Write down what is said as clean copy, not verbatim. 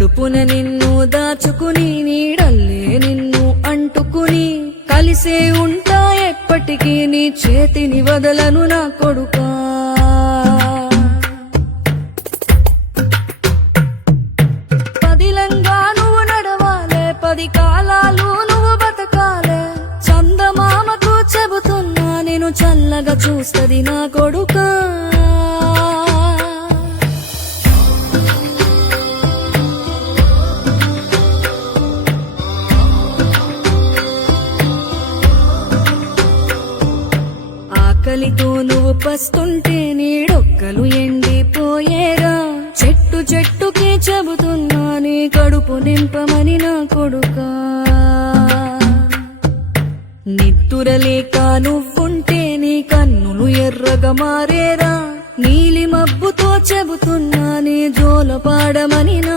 కడుపున నిన్ను దాచుకుని నీడల్లే నిన్ను అంటుకుని కలిసే ఉంటా ఎప్పటికీ నీ చేతిని వదలను నా కొడుకా పదిలంగా నువ్వు నడవాలే 10 కాలాలు నువ్వు బతకాలే చందమామకు చెబుతున్నా నేను చల్లగా చూస్తది నా కొడుకా ఆకలితో నువ్వు పస్తుంటే నీడొక్కలు ఎండిపోయేరా చెట్టు చెట్టుకి చెబుతున్నా నీ కడుపు నింపమని నా కొడుకా నిద్దురలేక నువ్వుంటే నీ కన్నులు ఎర్రగా మారేరా నీలి మబ్బుతో చెబుతున్నా నీ జోల పాడమని నా